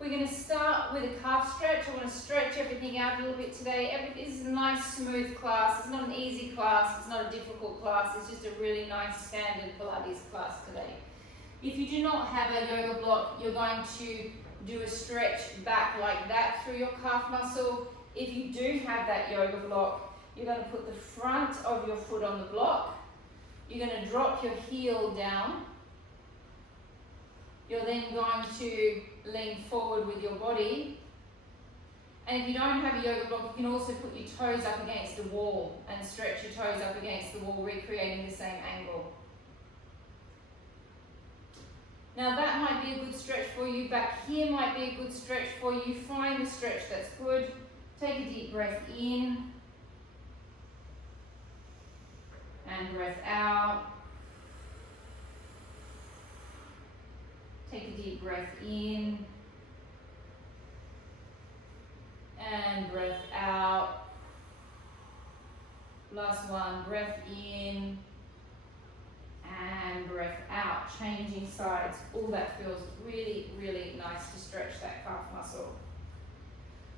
We're going to start with a calf stretch. I want to stretch everything out a little bit today. This is a nice smooth class. It's not an easy class. It's not a difficult class. It's just a really nice standard Pilates class today. If you do not have a yoga block, you're going to do a stretch back like that through your calf muscle. If you do have that yoga block, you're going to put the front of your foot on the block. You're going to drop your heel down. You're then going to lean forward with your body. And if you don't have a yoga block, you can also put your toes up against the wall and stretch your toes up against the wall, recreating the same angle. Now that might be a good stretch for you. Back here might be a good stretch for you. Find the stretch that's good. Take a deep breath in. And breath out. Take a deep breath in. And breath out. Last one, breath in. And breath out. Changing sides. Oh, that feels really, really nice to stretch that calf muscle.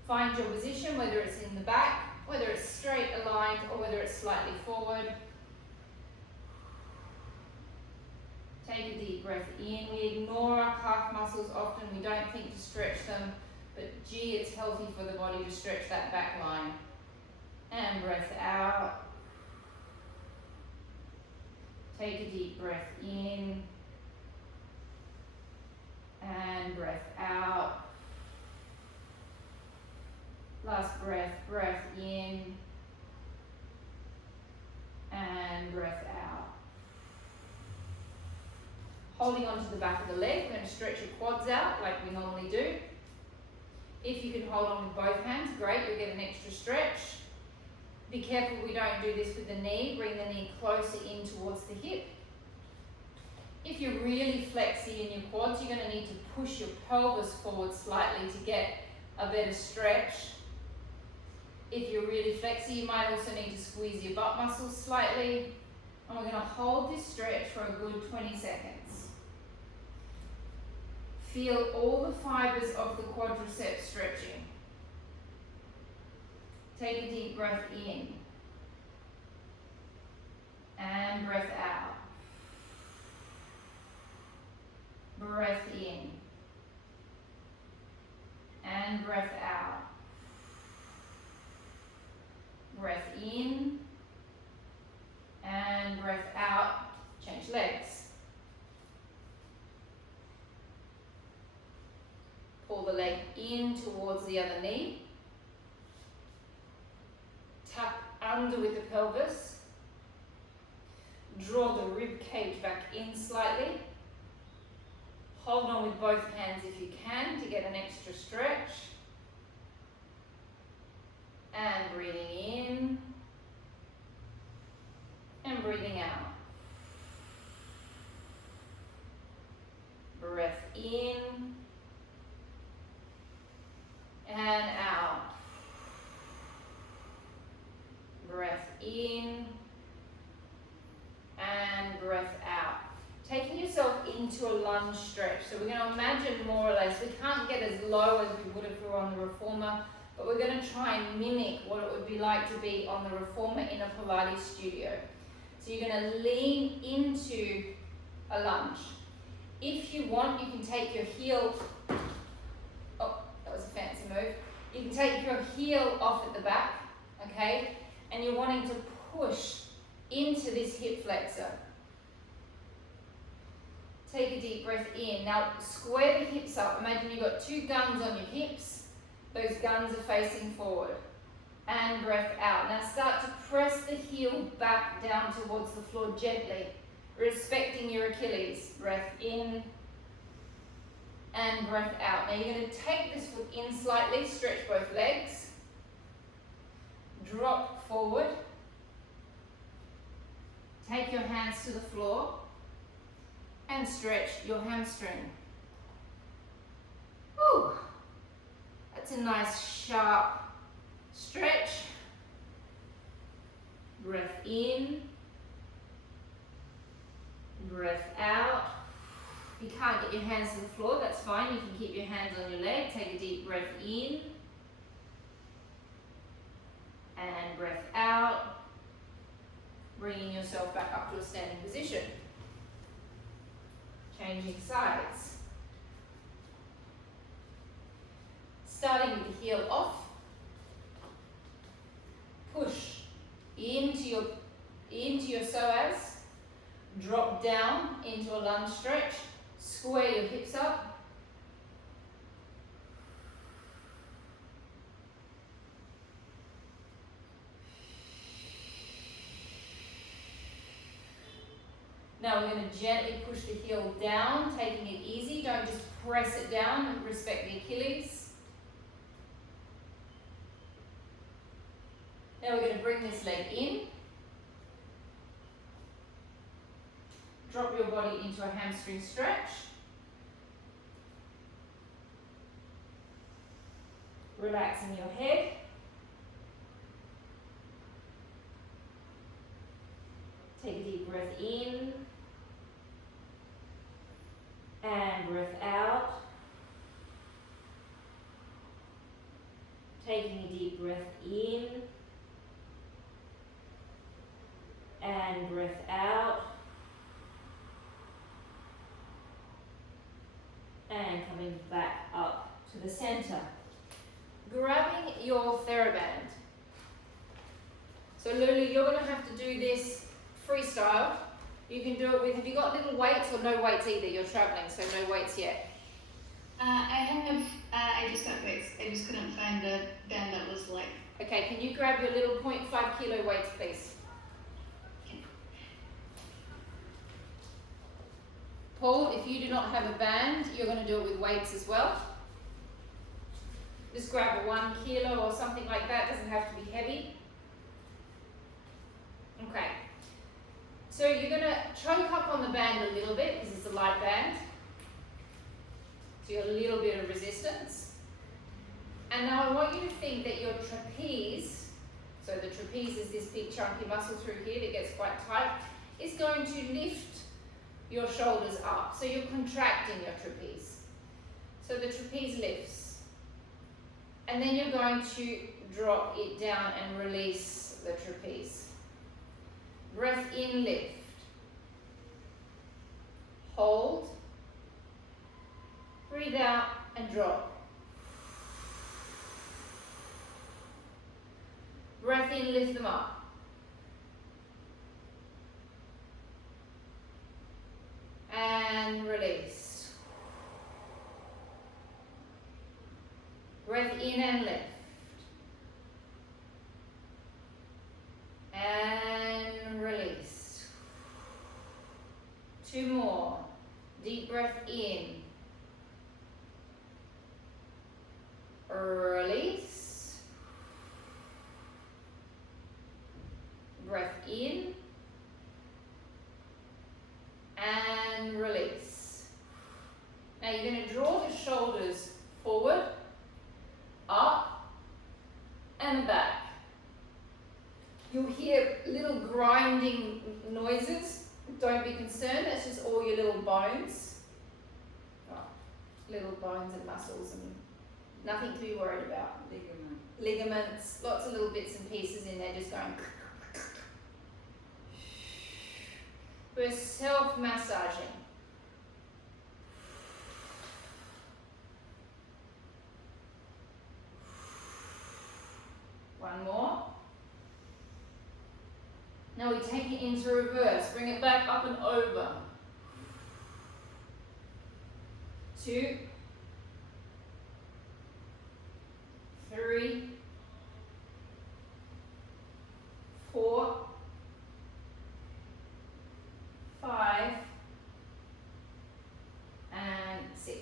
Find your position, whether it's in the back, whether it's straight aligned, or whether it's slightly forward. Take a deep breath in. We ignore our calf muscles often. We don't think to stretch them, but gee, it's healthy for the body to stretch that back line. And breath out. Take a deep breath in. And breath out. Last breath, breath in. And breath out. Holding onto the back of the leg, we're going to stretch your quads out like we normally do. If you can hold on with both hands, great, you'll get an extra stretch. Be careful we don't do this with the knee. Bring the knee closer in towards the hip. If you're really flexy in your quads, you're going to need to push your pelvis forward slightly to get a better stretch. If you're really flexy, you might also need to squeeze your butt muscles slightly. And we're going to hold this stretch for a good 20 seconds. Feel all the fibers of the quadriceps stretching. Take a deep breath in. And breath out. Breath in. And breath out. Breath in. And breath out. Change legs. Pull the leg in towards the other knee. Tuck under with the pelvis. Draw the rib cage back in slightly. Hold on with both hands if you can to get an extra stretch. And breathing in. And breathing out. Breath in. And out. Breath in. And breath out. Taking yourself into a lunge stretch. So we're going to imagine more or less, we can't get as low as we would if we were on the reformer, but we're going to try and mimic what it would be like to be on the reformer in a Pilates studio. So you're going to lean into a lunge. If you want, you can take your heel, oh, that was a fancy move. You can take your heel off at the back, okay? And you're wanting to push into this hip flexor. Take a deep breath in. Now square the hips up. Imagine you've got two guns on your hips. Those guns are facing forward. And breath out. Now start to press the heel back down towards the floor gently, respecting your Achilles. Breath in. And breath out. Now you're going to take this foot in slightly, stretch both legs. Drop forward. Take your hands to the floor and stretch your hamstring. Woo! That's a nice sharp stretch. Breath in. Breath out. If you can't get your hands to the floor, that's fine. You can keep your hands on your leg. Take a deep breath in. And breath out. Bringing yourself back up to a standing position. Changing sides. Starting with the heel off. Push into your psoas. Drop down into a lunge stretch. Square your hips up. Now we're going to gently push the heel down, taking it easy. Don't just press it down. Respect the Achilles. Now we're going to bring this leg in. Drop your body into a hamstring stretch. Relaxing your head. Take a deep breath in. And breath out. Taking a deep breath in. And breath out. And coming back up to the center. Grabbing your TheraBand. So Lulu, you're going to have to do this freestyle. You can do it with, have you got little weights or no weights either? You're traveling, so no weights yet. I just got weights. I just couldn't find the band that was light. Okay, can you grab your little 0.5 kilo weights, please? Paul, if you do not have a band, you're going to do it with weights as well. Just grab a 1 kilo or something like that. It doesn't have to be heavy. Okay. So you're going to choke up on the band a little bit because it's a light band. So you got a little bit of resistance. And now I want you to think that your trapeze, so the trapeze is this big chunky muscle through here that gets quite tight, is going to lift your shoulders up. So you're contracting your trapeze. So the trapeze lifts. And then you're going to drop it down and release the trapeze. Breath in, lift. Hold. Breathe out and drop. Breath in, lift them up. And release. Breath in and lift. And release. 2 more. Deep breath in. Release. Breath in. And release. Now you're going to draw the shoulders forward, up, and back. You'll hear little grinding noises. Don't be concerned, that's just all your little bones. Oh, little bones and muscles and nothing to be worried about. Ligaments, lots of little bits and pieces in there just going. We're self-massaging. One more. Now we take it into reverse. Bring it back up and over. 2, 3, 4, 5, and 6.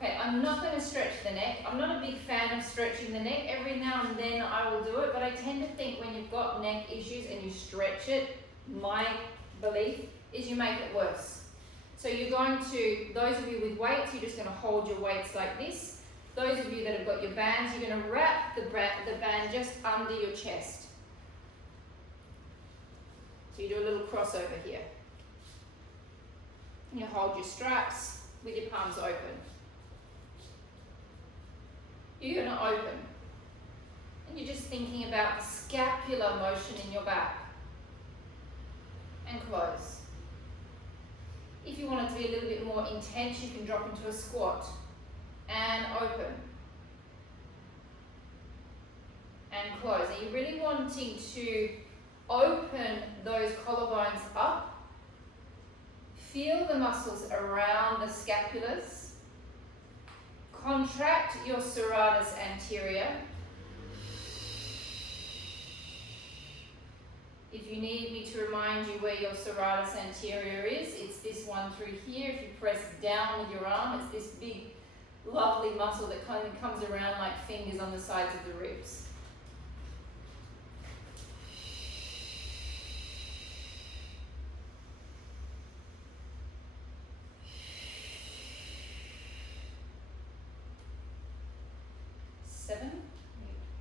Okay, I'm not going to stretch the neck. I'm not a big fan of stretching the neck. Every now and then I will do it, but I tend to think when you've got neck issues and you stretch it, my belief is you make it worse. So you're going to, those of you with weights, you're just going to hold your weights like this. Those of you that have got your bands, you're going to wrap the band just under your chest. So you do a little crossover here. And you hold your straps with your palms open. You're going to open. And you're just thinking about the scapular motion in your back. And close. If you want it to be a little bit more intense, you can drop into a squat. And open. And close. Are you really wanting to open those collarbones up? Feel the muscles around the scapulars. Contract your serratus anterior. If you need me to remind you where your serratus anterior is, it's this one through here. If you press down with your arm, it's this big, lovely muscle that kind of comes around like fingers on the sides of the ribs. Seven,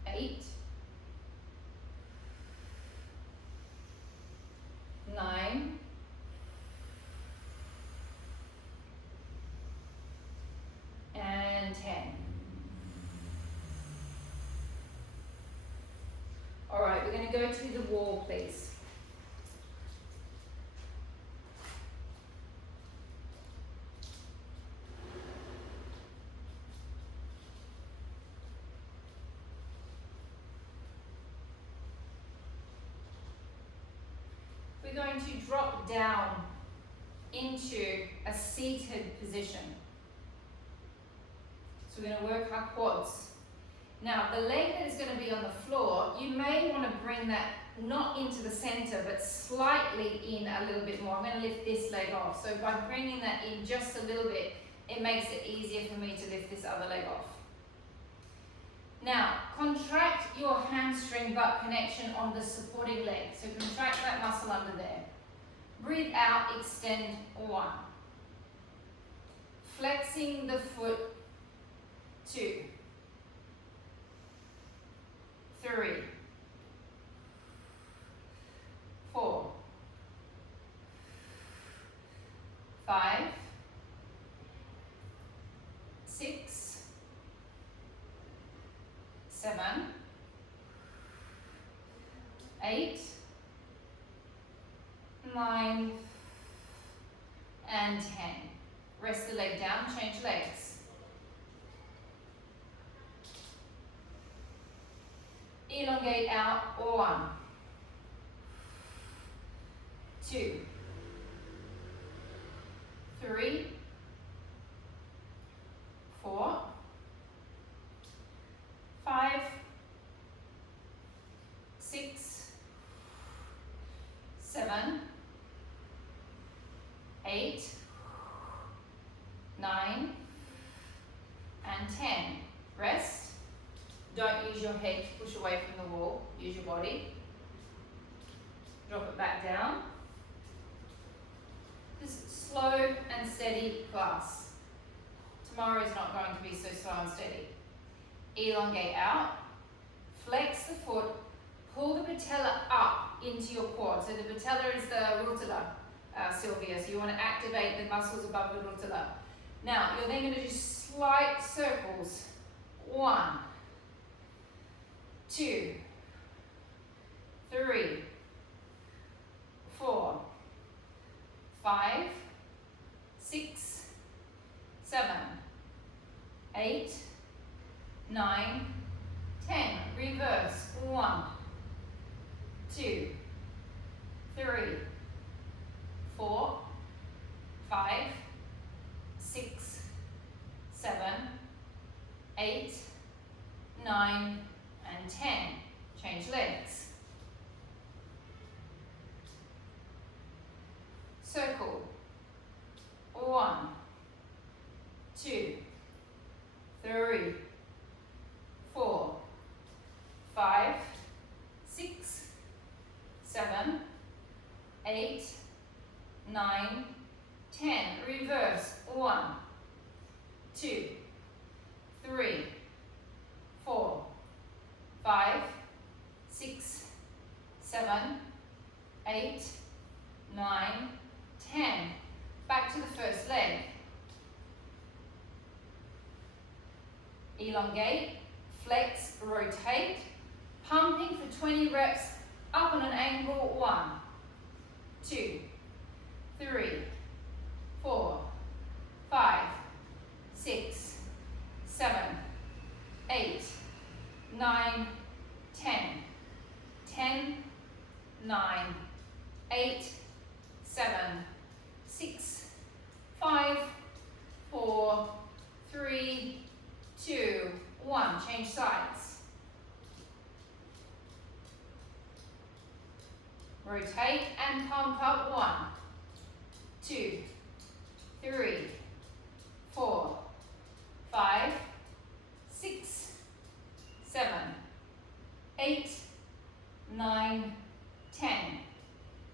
8, 9, 10. All right, we're going to go to the wall, please. We're going to drop down into a seated position. So we're going to work our quads. Now, the leg that is going to be on the floor, you may want to bring that not into the center, but slightly in a little bit more. I'm going to lift this leg off. So by bringing that in just a little bit, it makes it easier for me to lift this other leg off. Now, contract your hamstring butt connection on the supporting leg. So contract that muscle under there. Breathe out, extend 1. Flexing the foot 2. 3. 4. 5. 6. 7. 8. 9. And 10. Rest the leg down, change legs. Elongate out, 1. 2. 3. 4. 5. 6. 7. 8. 9. And 10. Rest. Don't use your head to push away from the wall. Use your body. Drop it back down. Just slow and steady class. Tomorrow is not going to be so slow and steady. Elongate out. Flex the foot. Pull the patella up into your quad. So the patella is the rotator, Sylvia. So you want to activate the muscles above the rotator. Now, you're then going to do slight circles. 1. 2, 3, 4, 5, 6, 7, 8, 9, 10. Reverse. 1, 2, 3, 4, 5, 6, 7, 8, 9, and 10. Change legs. Circle. 1, 2, 3, 4, 5, 6, 7, 8, 9, 10. Reverse. 1, 2, 3, 4, 5, 6, 7, 8, 9, 10. Back to the first elongate, flex, rotate, pumping for 20 reps up on an angle. 1, 2, 3, 4, 5, 6, 7, 8, 9, 10, 10, 9, 8, 7, 6, 5, 4, 3, 2, 1. Change sides. Rotate and pump up. 1, 2, 3, 4, 5, 6, 7, 8, 9, 10,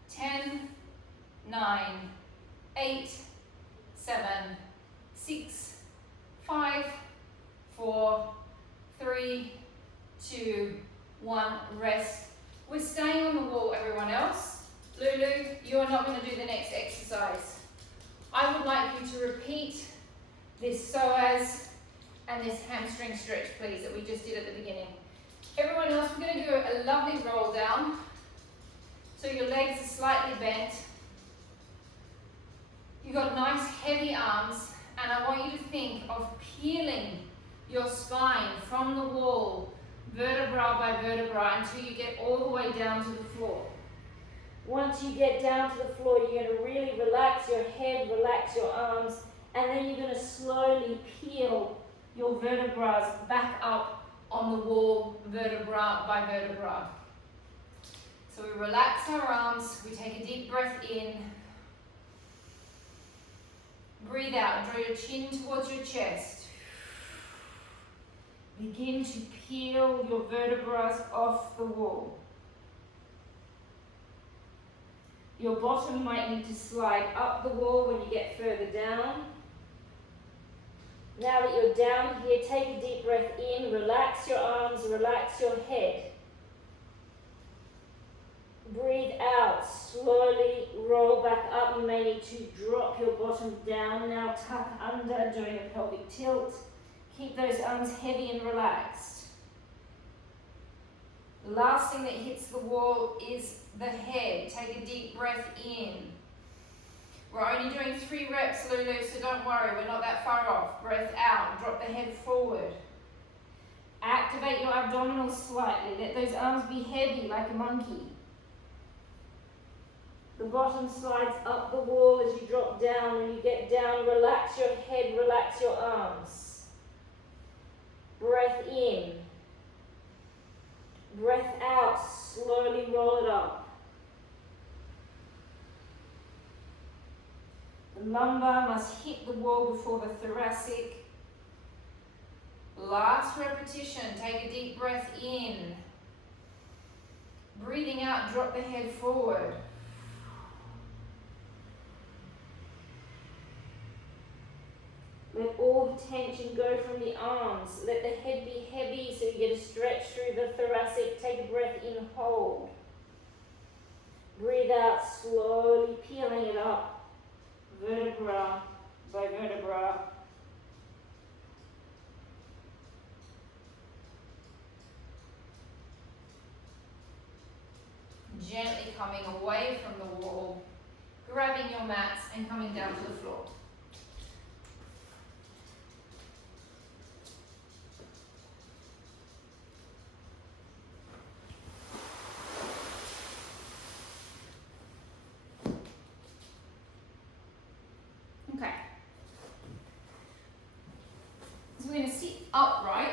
10, 9, 8, 7, 6, 5, 4, 3, 2, 1. Rest. We're staying on the wall, everyone else. Lulu, you are not going to do the next exercise. I would like you to repeat this psoas and this hamstring stretch, please, that we just did at the beginning. Everyone else, we're going to do a lovely roll down. So your legs are slightly bent. You've got nice heavy arms, and I want you to think of peeling your spine from the wall, vertebra by vertebra, until you get all the way down to the floor. Once you get down to the floor, you're going to really relax your head, relax your arms, and then you're going to slowly peel your vertebrae back up on the wall, vertebra by vertebra. So we relax our arms, we take a deep breath in, breathe out, draw your chin towards your chest. Begin to peel your vertebrae off the wall. Your bottom might need to slide up the wall when you get further down. Now that you're down here, take a deep breath in, relax your arms, relax your head. Breathe out, slowly roll back up. You may need to drop your bottom down now, tuck under, doing a pelvic tilt. Keep those arms heavy and relaxed. The last thing that hits the wall is the head. Take a deep breath in. We're only doing 3 reps, Lulu, so don't worry, we're not that far off. Breath out, drop the head forward. Activate your abdominals slightly. Let those arms be heavy like a monkey. The bottom slides up the wall as you drop down. When you get down, relax your head, relax your arms. Breath in. Breath out, slowly roll it up. The lumbar must hit the wall before the thoracic. Last repetition, take a deep breath in. Breathing out, drop the head forward. Let all tension go from the arms. Let the head be heavy so you get a stretch through the thoracic. Take a breath in, hold. Breathe out, slowly peeling it up, vertebra by vertebra. Gently coming away from the wall, grabbing your mats and coming down to the floor. Okay. So we're going to sit upright.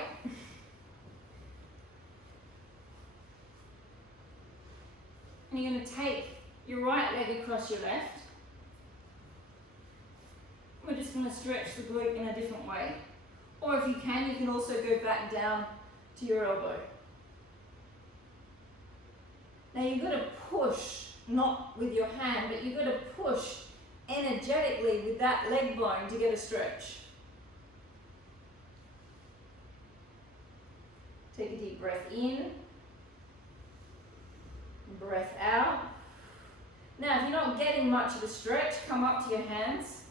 And you're going to take your right leg across your left. We're just going to stretch the glute in a different way. Or if you can also go back down to your elbow. Now you've got to push, not with your hand, but you've got to push energetically with that leg bone to get a stretch. Take a deep breath in. Breath out. Now, if you're not getting much of a stretch, come up to your hands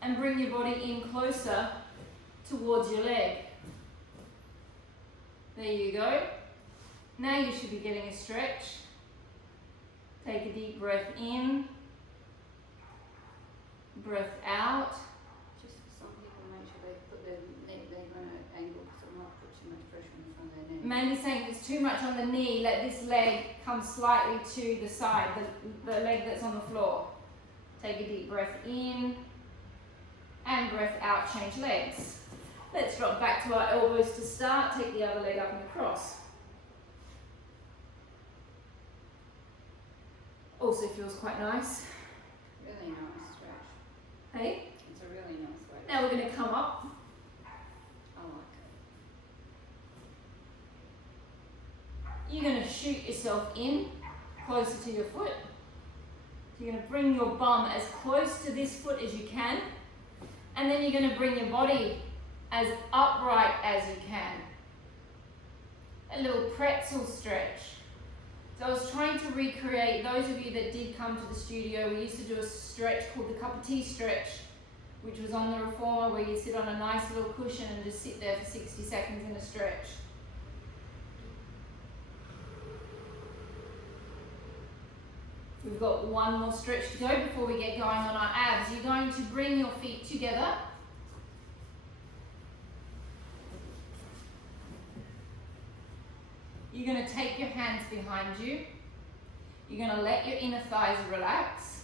and bring your body in closer towards your leg. There you go. Now you should be getting a stretch. Take a deep breath in, breath out. Just for some people, make sure they put their leg on an angle because I'm not put too much pressure on the front of their neck. Mandy's saying if it's too much on the knee, let this leg come slightly to the side, the leg that's on the floor. Take a deep breath in and breath out, change legs. Let's drop back to our elbows to start. Take the other leg up in the cross. Also feels quite nice. Really nice stretch. Hey? It's a really nice way. Now we're going to come up. I like it. You're going to shoot yourself in closer to your foot. So you're going to bring your bum as close to this foot as you can. And then you're going to bring your body as upright as you can. A little pretzel stretch. So I was trying to recreate, those of you that did come to the studio, we used to do a stretch called the cup of tea stretch, which was on the reformer where you sit on a nice little cushion and just sit there for 60 seconds in a stretch. We've got one more stretch to go before we get going on our abs. You're going to bring your feet together. You're going to take your hands behind you. You're going to let your inner thighs relax.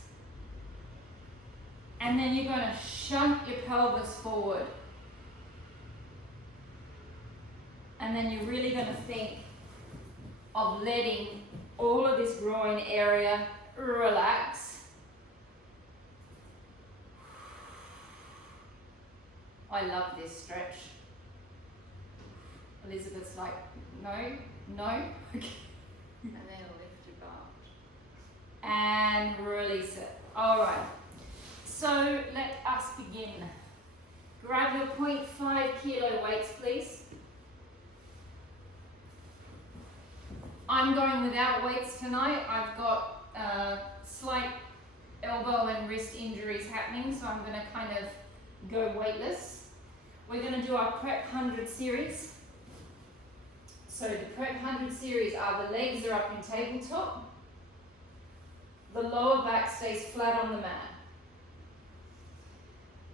And then you're going to shunt your pelvis forward. And then you're really going to think of letting all of this groin area relax. I love this stretch. Elizabeth's like, no, no. Okay. And then lift your butt. And release it. All right. So let us begin. Grab your 0.5 kilo weights, please. I'm going without weights tonight. I've got slight elbow and wrist injuries happening, so I'm going to kind of go weightless. We're going to do our Prep 100 series. So the Prep 100 series are the legs are up in tabletop. The lower back stays flat on the mat.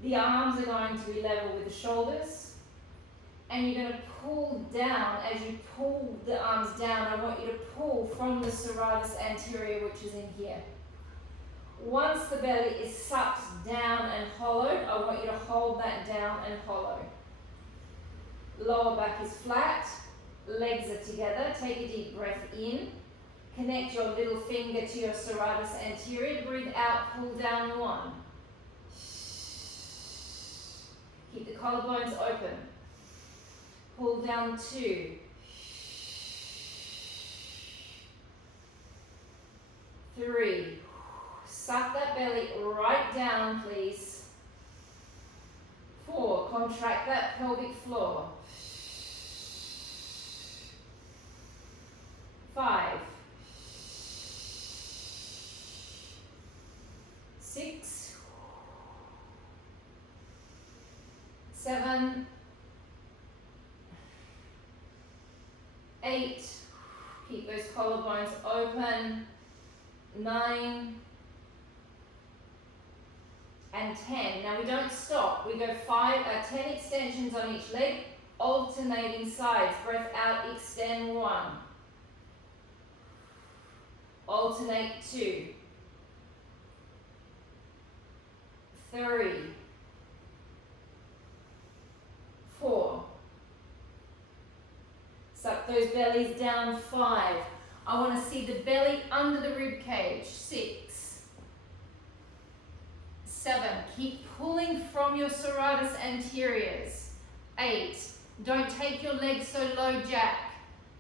The arms are going to be level with the shoulders. And you're going to pull down. As you pull the arms down, I want you to pull from the serratus anterior, which is in here. Once the belly is sucked down and hollowed, I want you to hold that down and hollow. Lower back is flat. Legs are together. Take a deep breath in. Connect your little finger to your serratus anterior. Breathe out, pull down 1. Keep the collarbones open. Pull down 2. 3. Suck that belly right down, please. 4. Contract that pelvic floor. 5. 6. 7. 8. Keep those collarbones open. 9. And 10. Now we don't stop. We go 10 extensions on each leg, alternating sides. Breath out, extend 1. Alternate 2. 3. 4. Suck those bellies down. 5. I want to see the belly under the rib cage. 6. 7. Keep pulling from your serratus anteriors. 8. Don't take your legs so low, Jack.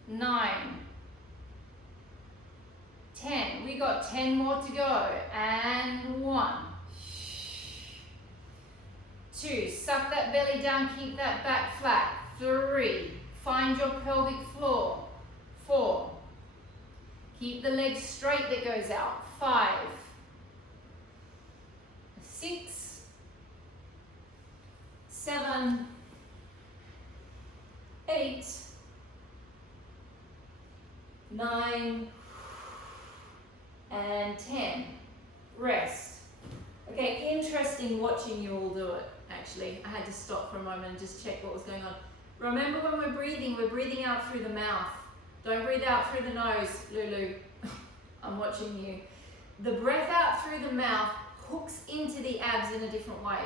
9. 10. We got 10 more to go. And 1. 2. Suck that belly down. Keep that back flat. 3. Find your pelvic floor. 4. Keep the leg straight that goes out. 5. 6. 7. 8, 9, and 10. Rest. Okay, interesting watching you all do it, actually. I had to stop for a moment and just check what was going on. Remember when we're breathing out through the mouth. Don't breathe out through the nose, Lulu. I'm watching you. The breath out through the mouth hooks into the abs in a different way.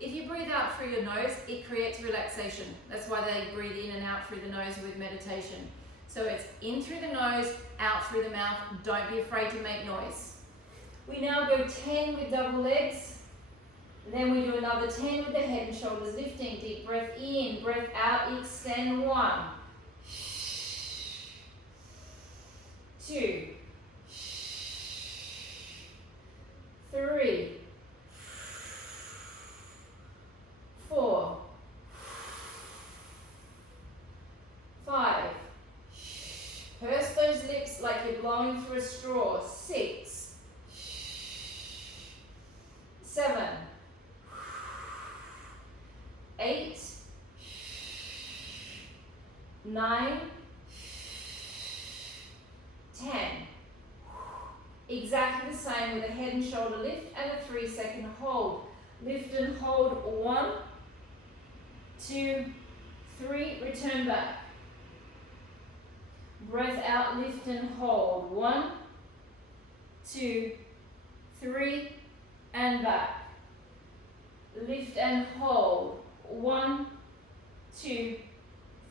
If you breathe out through your nose, it creates relaxation. That's why they breathe in and out through the nose with meditation. So it's in through the nose, out through the mouth. Don't be afraid to make noise. We now go 10 with double legs. Then we do another 10 with the head and shoulders lifting. Deep breath in, breath out, extend. 1, 2, 3, 4, 5. Purse those lips like you're blowing through a straw. 6, 7, 8, 9, 10. Exactly the same with a head and shoulder lift and a 3-second hold. Lift and hold. 1, 2, 3, return back. Breath out, lift and hold. 1, 2, 3, and back. Lift and hold. 1, 2,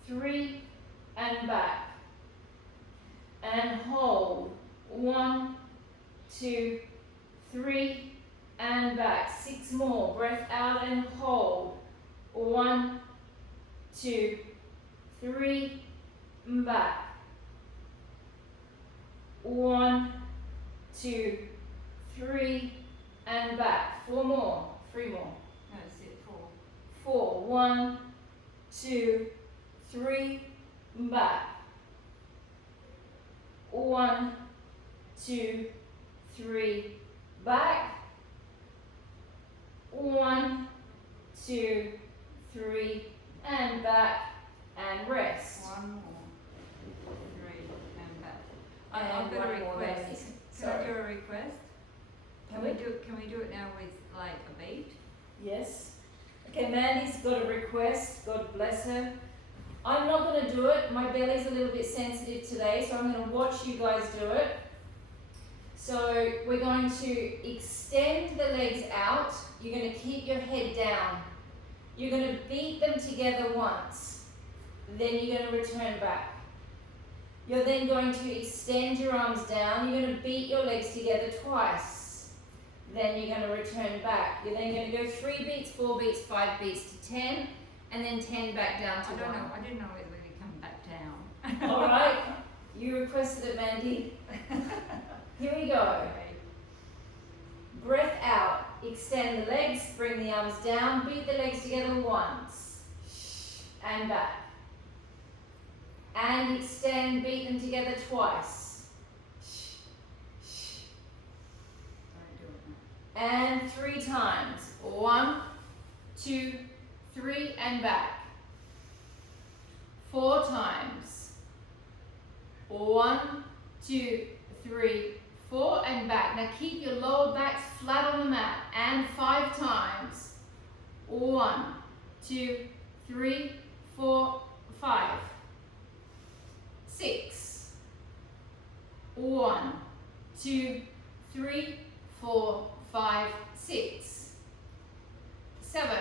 3, and back. And hold. 1, 2, 3, and back. 6 more. Breath out and hold. 1, 2, 3, and back. 1, 2, 3, and back. 4 more. 3 more. That's it, 4. 4. 1, 2, 3, back. 1, 2, 3, back. 1, 2, 3, and back, and rest. 1 more. 3, and back. And I've got a one more, request. Can I do a request? Can we do it now with like a beat? Yes. Okay, Mandy's got a request. God bless her. I'm not going to do it. My belly's a little bit sensitive today, so I'm going to watch you guys do it. So we're going to extend the legs out. You're going to keep your head down. You're going to beat them together once. Then you're going to return back. You're then going to extend your arms down. You're going to beat your legs together twice. Then you're going to return back. You're then going to go 3 beats, 4 beats, 5 beats to 10, and then 10 back down to 1. I didn't know whether we come back down. All right. You requested it, Mandy. Here we go. Okay. Breath out. Extend the legs. Bring the arms down. Beat the legs together once. And back. And extend. Beat them together twice. And 3 times. 1, 2, 3, and back. 4 times. 1, 2, 3, 4, and back. Now keep your lower backs flat on the mat. And 5 times. 1, 2, 3, 4, 5. 6. 1, 2, 3, 4, 5, 6. 7.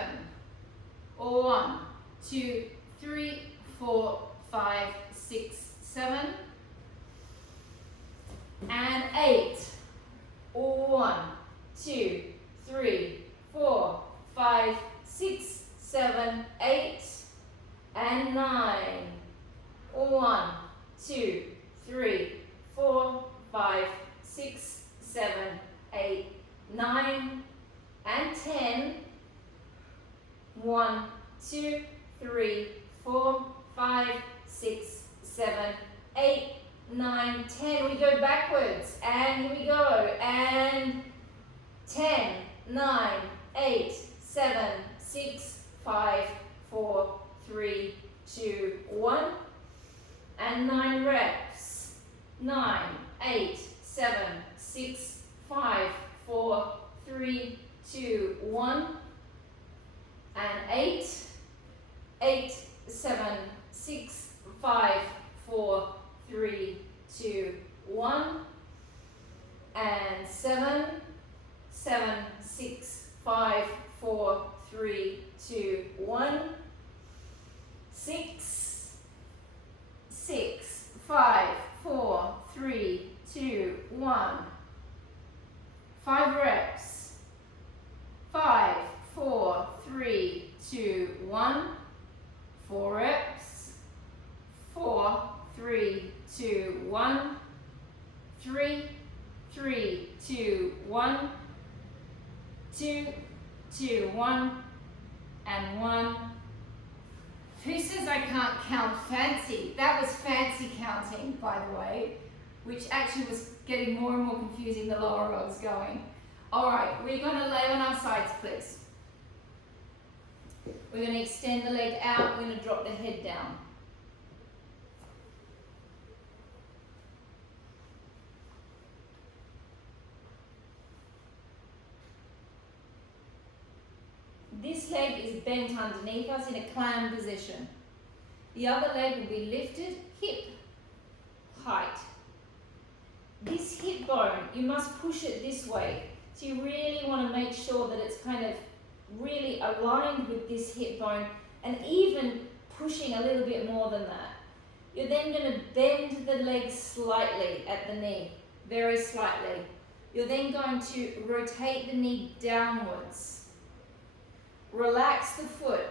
1, 2, 3, 4, 5, 6, 7. And 8. 1, 2, 3, 4, 5, 6, 7, 8. And 9. 1, 2, 3, 4, 5, 6, 7, 8, 9, and 10. 1, 2, 3, 4, 5, 6, 7, 8, 9, 10. We go backwards. And here we go. And 10, 9, 8, 7, 6, 5, 4, 3, 2, 1. And 9 reps. 9, 8, 7, 6, 5, 4, 3, 2, 1. And 8, 8, 7, 6, 5, 4, 3, 2, 1. And 7, 7, 6, 5, 4, 3, 2, 1. 6, 6, 5, 4, 3, 2, 1. 5 reps. 5, 4, 3, 2, 1. 4 reps. 4, 3, 2, 1. 3, 3, 2, 1. 2, 2, 1. And 1. Who says I can't count fancy? That was fancy counting, by the way, which actually was getting more and more confusing the lower I was going. All right, we're going to lay on our sides, please. We're going to extend the leg out. We're going to drop the head down. This leg is bent underneath us in a clam position. The other leg will be lifted hip height. This hip bone, you must push it this way. So you really want to make sure that it's kind of really aligned with this hip bone and even pushing a little bit more than that. You're then going to bend the leg slightly at the knee, very slightly. You're then going to rotate the knee downwards. Relax the foot,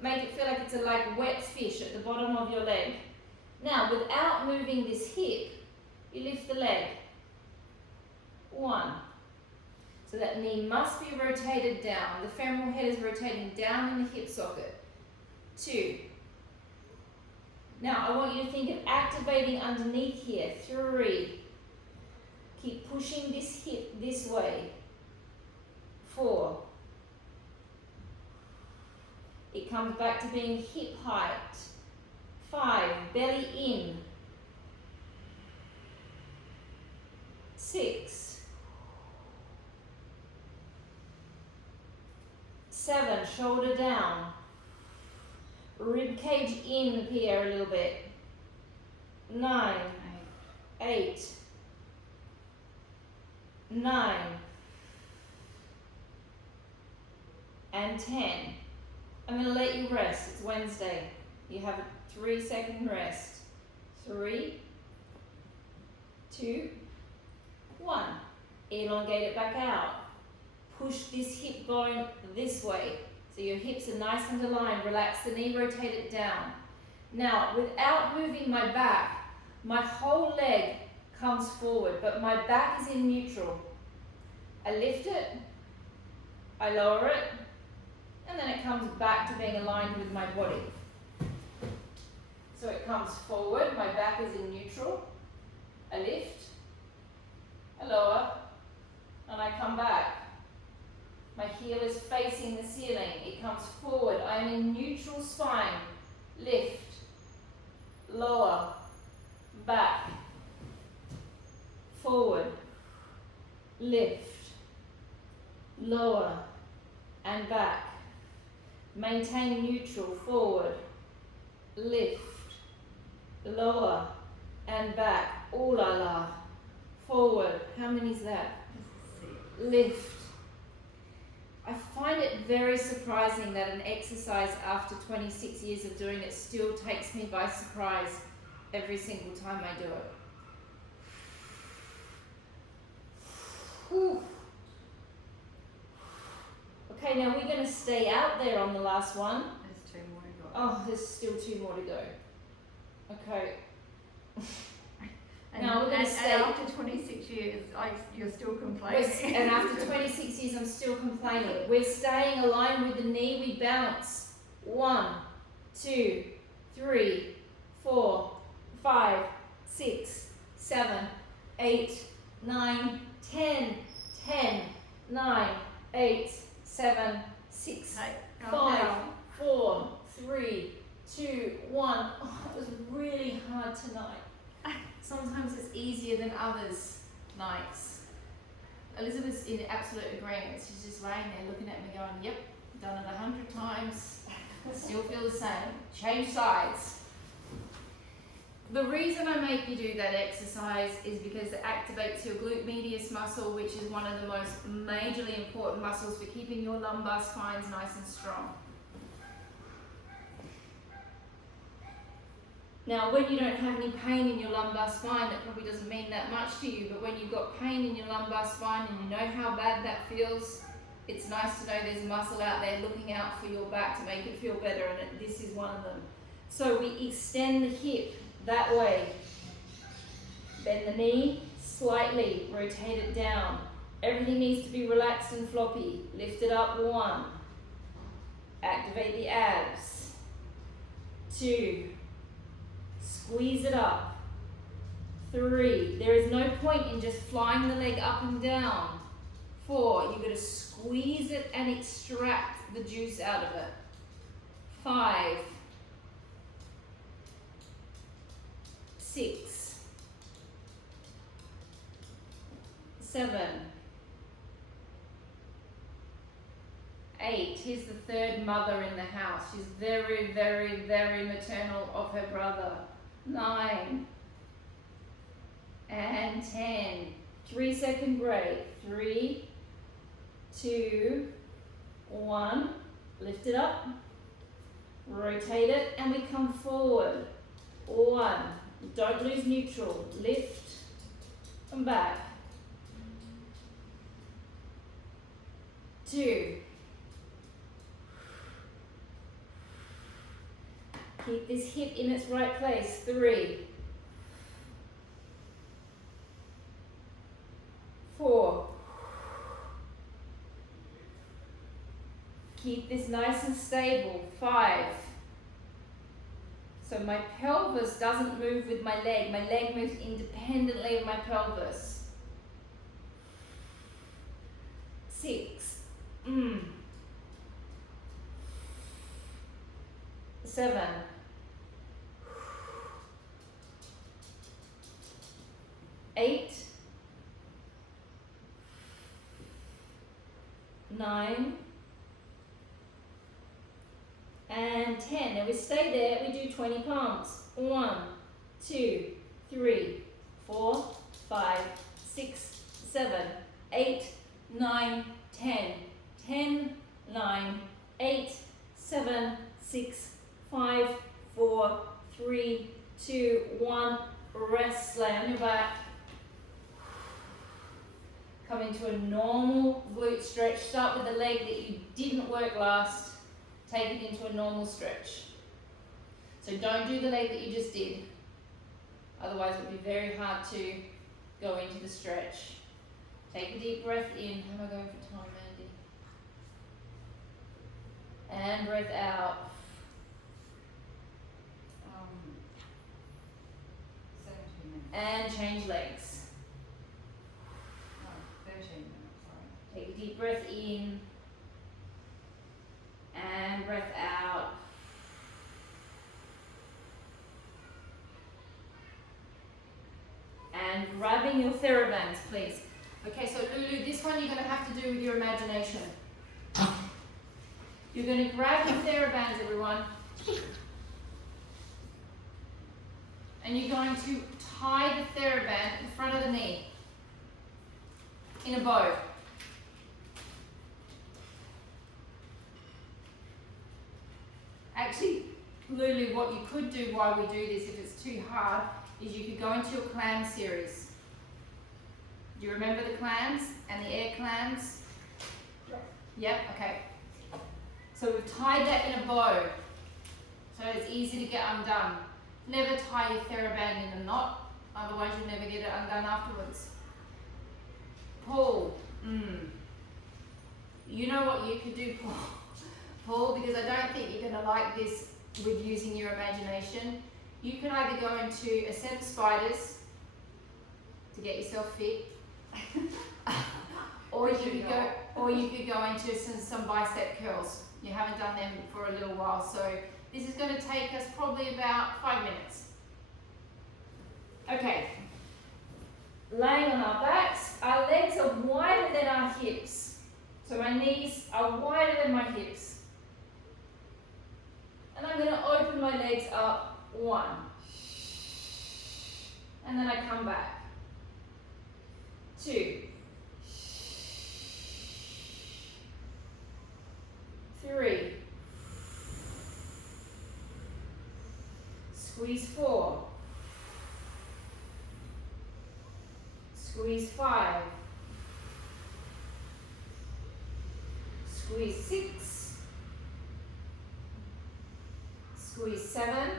make it feel like it's like wet fish at the bottom of your leg. Now, without moving this hip, you lift the leg. 1. So that knee must be rotated down. The femoral head is rotating down in the hip socket. 2. Now, I want you to think of activating underneath here. 3. Keep pushing this hip this way. 4. It comes back to being hip height. 5, belly in. 6. 7, shoulder down. Rib cage in here a little bit. 9, 8, 9, and 10. I'm going to let you rest. It's Wednesday. You have a 3-second rest. 3, 2, 1. Elongate it back out. Push this hip bone this way. So your hips are nice and aligned. Relax the knee, rotate it down. Now, without moving my back, my whole leg comes forward, but my back is in neutral. I lift it, I lower it, and then it comes back to being aligned with my body. So it comes forward, my back is in neutral, I lift, I lower, and I come back. My heel is facing the ceiling, it comes forward, I am in neutral spine, lift, lower, back, forward, lift, lower, and back. Maintain neutral, forward, lift, lower, and back. Ooh la la. Forward. How many is that? Lift. I find it very surprising that an exercise after 26 years of doing it still takes me by surprise every single time I do it. Whew. Okay, now we're going to stay out there on the last one. There's 2 more to go. Oh, there's still 2 more to go. Okay. And, now we're going to stay. And after 26 years, you're still complaining. And after 26 years, I'm still complaining. We're staying aligned with the knee. We bounce. 1, 2, 3, 4, 5, 6, 7, 8, 9, 10, 10, 9, 8, 7, 6, 5, 4, 3, 2, 1. hard tonight. Sometimes it's easier than others nights. Elizabeth's in absolute agreement. She's just laying there looking at me going, yep, done it 100 times, still feel the same. Change sides. The reason I make you do that exercise is because it activates your glute medius muscle, which is one of the most majorly important muscles for keeping your lumbar spines nice and strong. Now, when you don't have any pain in your lumbar spine, that probably doesn't mean that much to you, but when you've got pain in your lumbar spine and you know how bad that feels, it's nice to know there's a muscle out there looking out for your back to make it feel better, and this is one of them. So we extend the hip that way. Bend the knee slightly, rotate it down. Everything needs to be relaxed and floppy. Lift it up, 1. Activate the abs. 2. Squeeze it up. 3. There is no point in just flying the leg up and down. 4. You've got to squeeze it and extract the juice out of it. 5. 6. 7. 8. Here's the third mother in the house. She's very, very, very maternal of her brother. 9. And 10. 3-second break. 3, 2, 1. Lift it up. Rotate it and we come forward. 1. Don't lose neutral. Lift and back. 2. Keep this hip in its right place. 3. 4. Keep this nice and stable. 5. So my pelvis doesn't move with my leg. My leg moves independently of my pelvis. 6. 7. 8. 9. And 10. Now we stay there, we do 20 palms. 1, 2, 3, 4, 5, 6, 7, 8, 9, 10. 10, 9, 8, 7, 6, 5, 4, 3, 2, 1. Rest, lay on your back. Come into a normal glute stretch. Start with the leg that you didn't work last. Take it into a normal stretch. So don't do the leg that you just did. Otherwise it would be very hard to go into the stretch. Take a deep breath in. How am I going for time, Mandy? And breath out. 17 minutes. And change legs. 13 minutes, sorry. Take a deep breath in. And breath out. And grabbing your TheraBands, please. Okay, so Lulu, this one you're going to have to do with your imagination. You're going to grab your TheraBands, everyone. And you're going to tie the TheraBand in front of the knee in a bow. Actually, Lulu, what you could do while we do this, if it's too hard, is you could go into your clam series. Do you remember the clams and the air clams? Yep, okay. So we've tied that in a bow, so it's easy to get undone. Never tie your TheraBand in a knot, otherwise you'll never get it undone afterwards. Pull. You know what you could do, Paul, because I don't think you're going to like this with using your imagination. You can either go into a set of spiders to get yourself fit, or you could go into some bicep curls. You haven't done them for a little while, so this is going to take us probably about 5 minutes. Okay. Laying on our backs, our legs are wider than our hips. So my knees are wider than my hips. And I'm going to open my legs up, 1. And then I come back. 2. 3. Squeeze 4. Squeeze 5. Squeeze 6. Squeeze 7.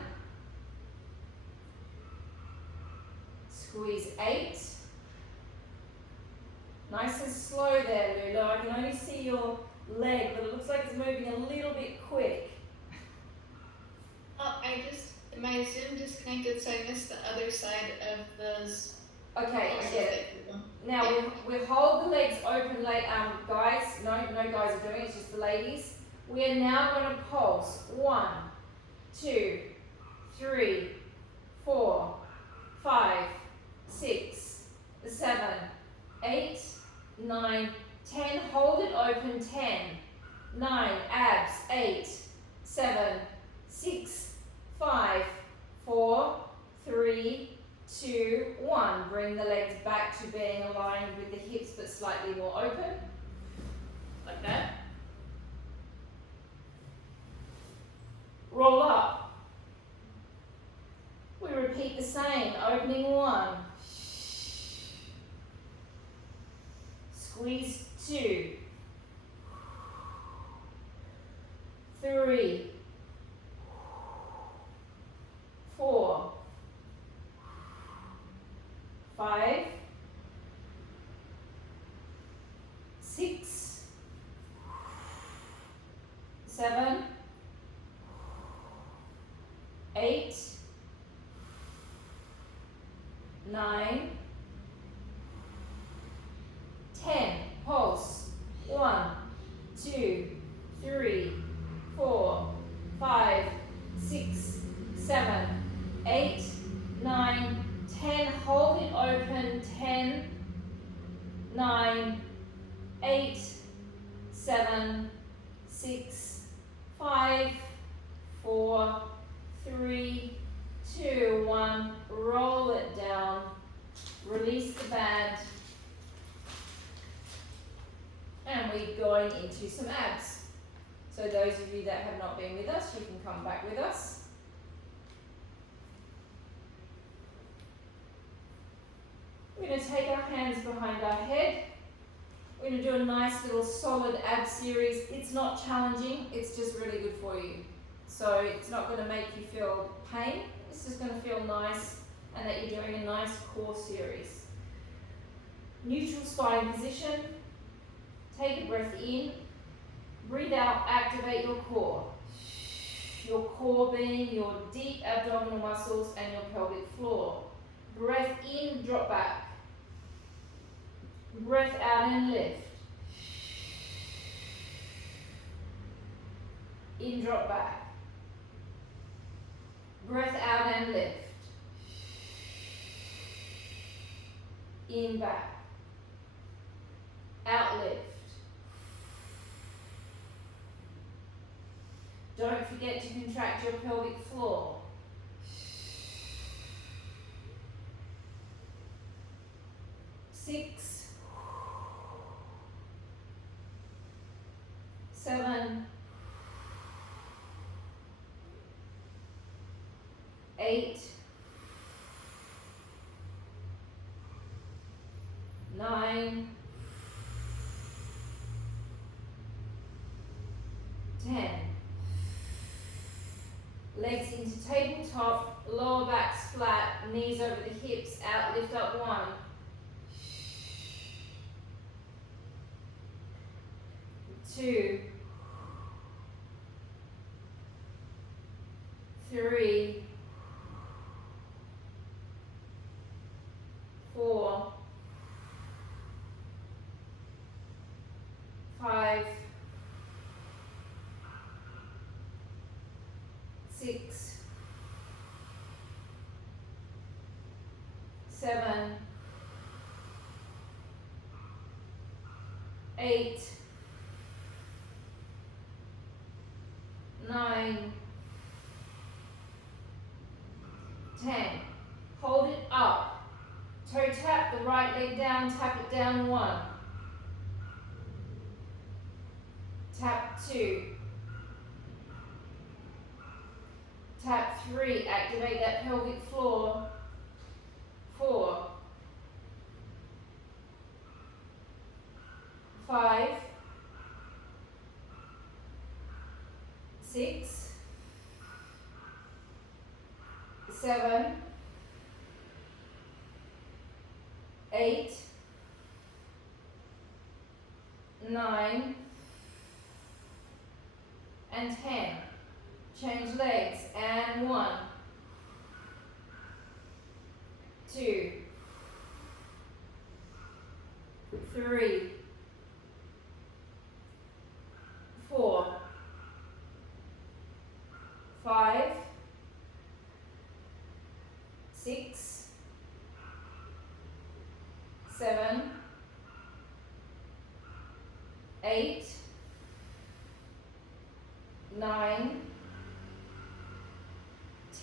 Squeeze 8. Nice and slow there, Lulu. I can only see your leg, but it looks like it's moving a little bit quick. Oh, my Zoom disconnected, so I missed the other side of those. Okay, I pulses get that it. you do. Now Yeah. we hold the legs open, guys. No guys are doing it. It's just the ladies. We are now going to pulse. 1, 2, 3, 4, 5, 6, 7, 8, 9, 10. Hold it open. 10, 9, abs. 8, 7, 6, 5, 4, 3, 2, 1. Bring the legs back to being aligned with the hips but slightly more open. Like that. Roll up. We repeat the same. Opening 1. Squeeze 2. 3. 4. 5, 6, 7, 8, 9, 10. Pulse. 1, 2, 3, 4, 5, 6, 7, 8, 9, 10. Hold it open. 10, 9, 8, 7, 6, 5, 4, 3, 2, 1. Roll it down. Release the band. And we're going into some abs. So those of you that have not been with us, you can come back with us. We're going to take our hands behind our head. We're going to do a nice little solid ab series. It's not challenging, it's just really good for you. So it's not going to make you feel pain, it's just going to feel nice and that you're doing a nice core series. Neutral spine position. Take a breath in. Breathe out, activate your core. Your core being your deep abdominal muscles and your pelvic floor. Breath in, drop back. Breath out and lift. In, drop back. Breath out and lift. In, back. Out, lift. Don't forget to contract your pelvic floor. 6, 7, 8, 9, 10. Legs into tabletop, lower back's flat, knees over the hips, out, lift up 1. 2, 3, 4, 5, 6, 7, 8, 9, 10. Hold it up. Toe tap the right leg down, tap it down 1. Tap 2. Tap 3. Activate that pelvic floor. 4. 5. 6. 7. 8. 9. And 10. Change legs, and 1, 2, 3, 4, 5, 6, 7, 8, 9,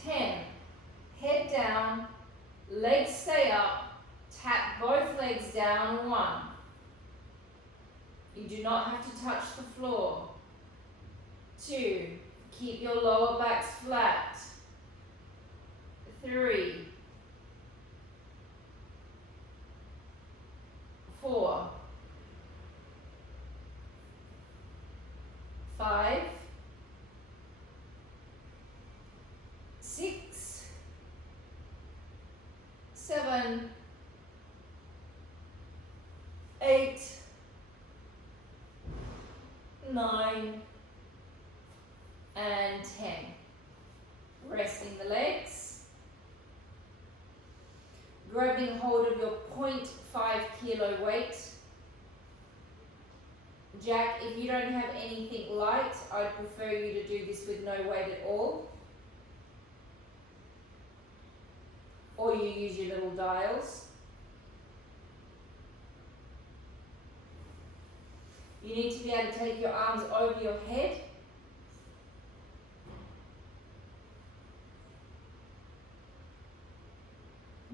10. Head down, legs stay up, tap both legs down 1. You do not have to touch the floor. 2. Keep your lower backs flat. 3. 4. 5. 6, 7, 8, 9, and 10. Resting the legs. Grabbing hold of your 0.5 kilo weight. Jack, if you don't have anything light, I'd prefer you to do this with no weight at all. Or you use your little dials. You need to be able to take your arms over your head.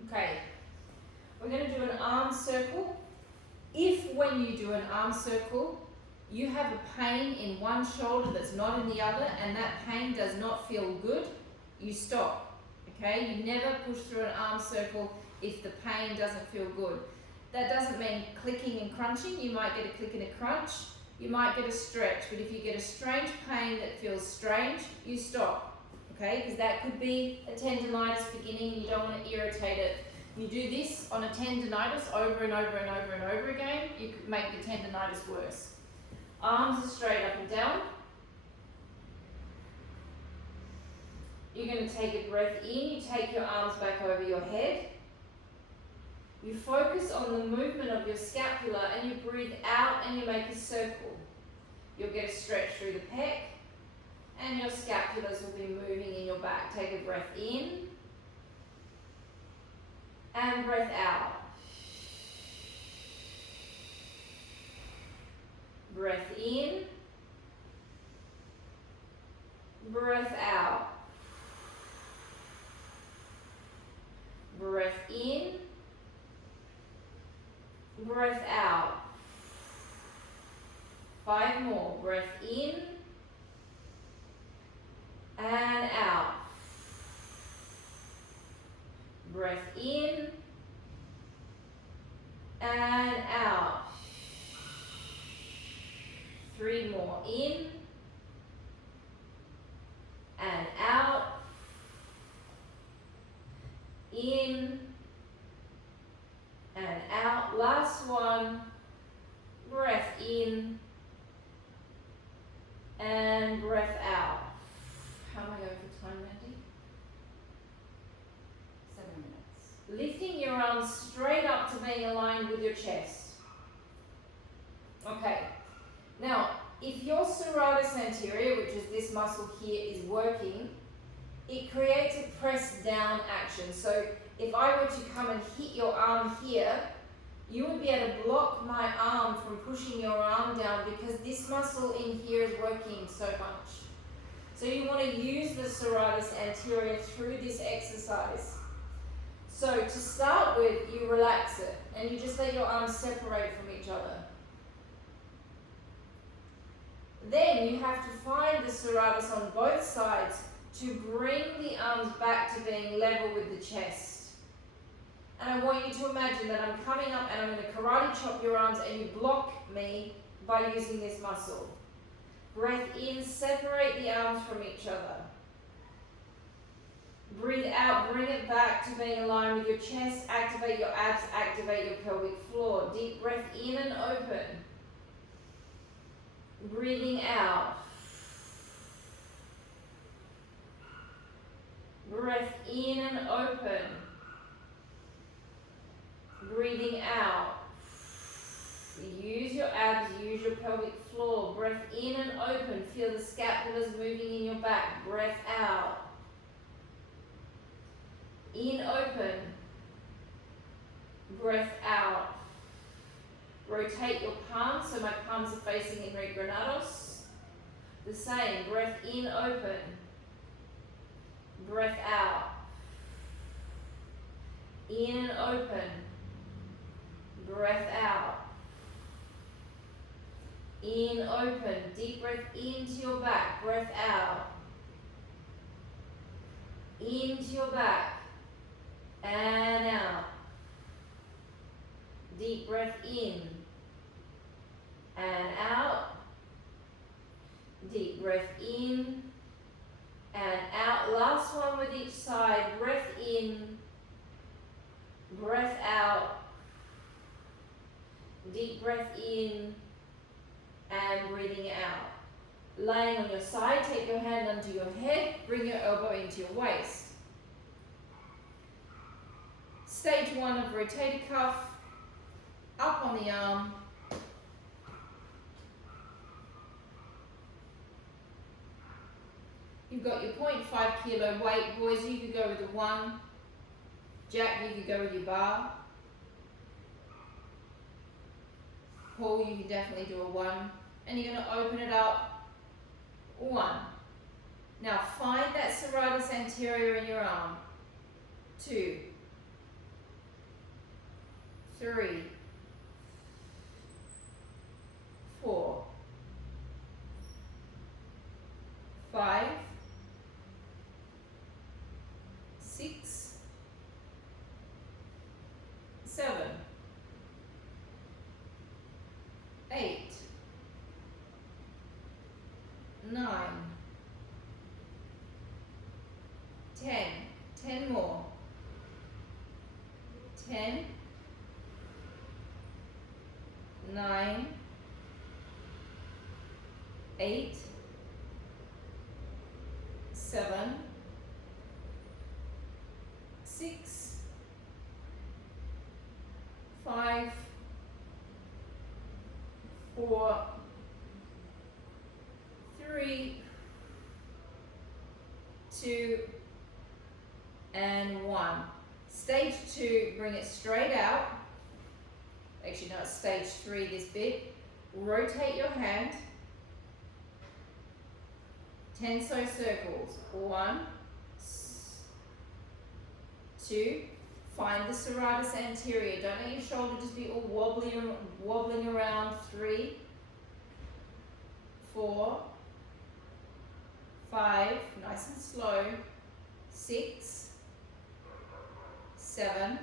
Okay, we're going to do an arm circle. If when you do an arm circle, you have a pain in one shoulder that's not in the other, and that pain does not feel good, you stop. Okay, you never push through an arm circle if the pain doesn't feel good. That doesn't mean clicking and crunching. You might get a click and a crunch. You might get a stretch, but if you get a strange pain that feels strange, you stop. Okay, because that could be a tendinitis beginning and you don't want to irritate it. You do this on a tendinitis over and over and over and over again, you could make the tendinitis worse. Arms are straight up and down. You're going to take a breath in, you take your arms back over your head. You focus on the movement of your scapula and you breathe out and you make a circle. You'll get a stretch through the pec and your scapulas will be moving in your back. Take a breath in and breath out. Breath in, breath out. Breath in, breath out. 5 more. Breath in and out. Breath in and out. 3 more. In and out. In and out. Last one. Breath in and breath out. How am I going for time, Mandy? 7 minutes. Lifting your arms straight up to being aligned with your chest. Okay. Now, if your serratus anterior, which is this muscle here, is working, it creates a press down action. So if I were to come and hit your arm here, you would be able to block my arm from pushing your arm down because this muscle in here is working so much. So you want to use the serratus anterior through this exercise. So to start with, you relax it and you just let your arms separate from each other. Then you have to find the serratus on both sides to bring the arms back to being level with the chest. And I want you to imagine that I'm coming up and I'm going to karate chop your arms and you block me by using this muscle. Breath in, separate the arms from each other. Breathe out, bring it back to being aligned with your chest, activate your abs, activate your pelvic floor. Deep breath in and open. Breathing out. Breath in and open. Breathing out. Use your abs, use your pelvic floor. Breath in and open. Feel the scapulas moving in your back. Breath out. In, open. Breath out. Rotate your palms so my palms are facing in regranados. The same. Breath in, open. Breath out. In and open. Breath out. In, open. Deep breath into your back. Breath out. Into your back. And out. Deep breath in. And out. Deep breath in. And out. Last one with each side. Breath in. Breath out. Deep breath in and breathing out. Laying on your side, take your hand under your head, bring your elbow into your waist. Stage 1 of rotator cuff, up on the arm. You've got your 0.5 kilo weight. Boys, you could go with the 1. Jack, you could go with your bar. Paul, you can definitely do a 1. And you're going to open it up. 1. Now find that serratus anterior in your arm. 2. 3. 4. 5. 6. 7. 8, 9, 10, 10 more, 10, 9, 8, 7, 6, 5, 4, 3, 2, and 1. Stage 2, bring it straight out. Actually, no, it's stage 3, this bit. Rotate your hand. Tenso circles. 1, 2. Find the serratus anterior. Don't let your shoulder just be all wobbling around. 3, 4, 5, nice and slow. 6, 7,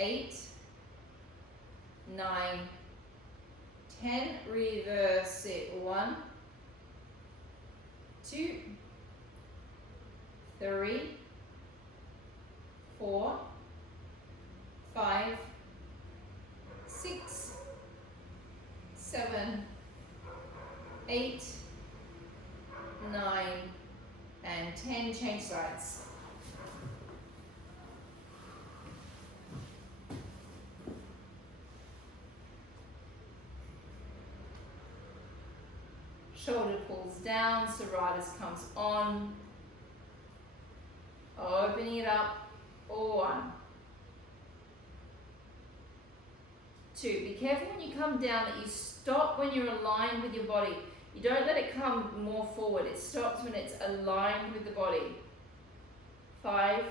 8, 9, 10. Reverse it. 1, 2, 3, 4, 5, 6, 7, 8, 9, and 10. Change sides. Shoulder pulls down, serratus comes on. Opening it up. 1, 2. Be careful when you come down that you stop when you're aligned with your body. You don't let it come more forward. It stops when it's aligned with the body. 5.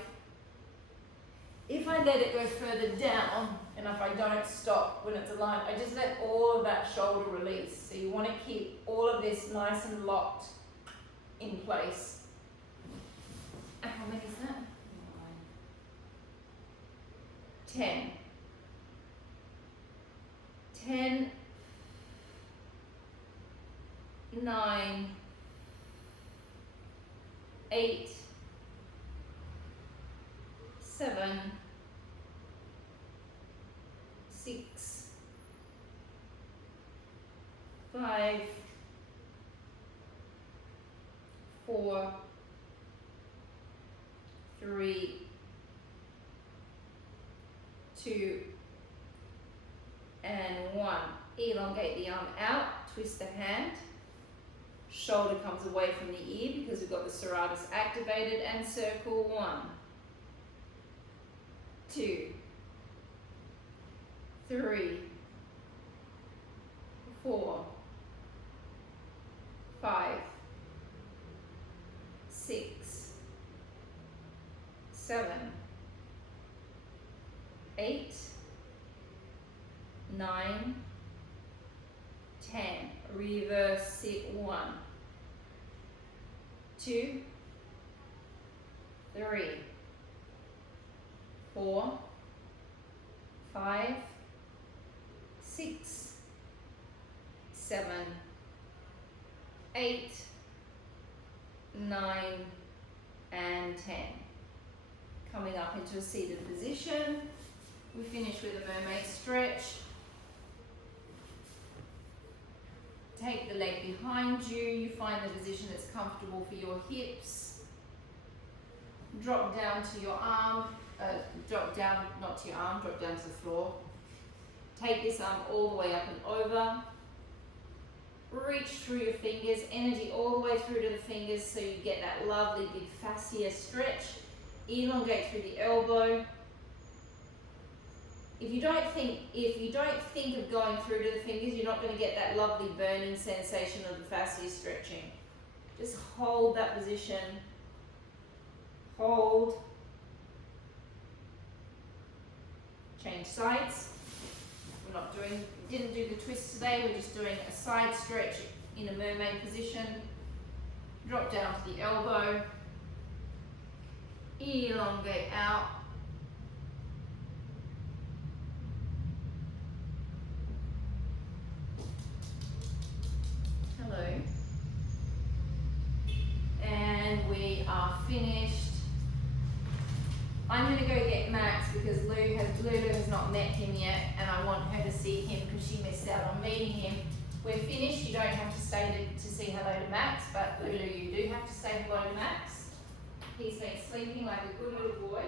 If I let it go further down, and if I don't stop when it's aligned, I just let all of that shoulder release. So you want to keep all of this nice and locked in place. How many is that? 10. 10, 9, 8, 7, 6, 5, 4, 3, 2, and 1. Elongate the arm out, twist the hand. Shoulder comes away from the ear because we've got the serratus activated, and circle 1, 2, 3, 4, 5, 6, 7, 8, 9, 10. Reverse it. 1, 2, 3, 4, 5, 6, 7, 8, 9, and 10. Coming up into a seated position. We finish with a mermaid stretch. Take the leg behind you. You find the position that's comfortable for your hips. Drop down to your arm. Drop down, not to your arm, drop down to the floor. Take this arm all the way up and over. Reach through your fingers, energy all the way through to the fingers so you get that lovely big fascia stretch. Elongate through the elbow. If you don't think of going through to the fingers, you're not going to get that lovely burning sensation of the fascia stretching. Just hold that position. Hold. Change sides. Didn't do the twist today, we're just doing a side stretch in a mermaid position. Drop down to the elbow. Elongate out. Hello. And we are finished. I'm going to go get Max because Lulu has not met him yet, and I want her to see him because she missed out on meeting him. We're finished. You don't have to stay to say hello to Max, but Lulu, you do have to say hello to Max. He's been sleeping like a good little boy.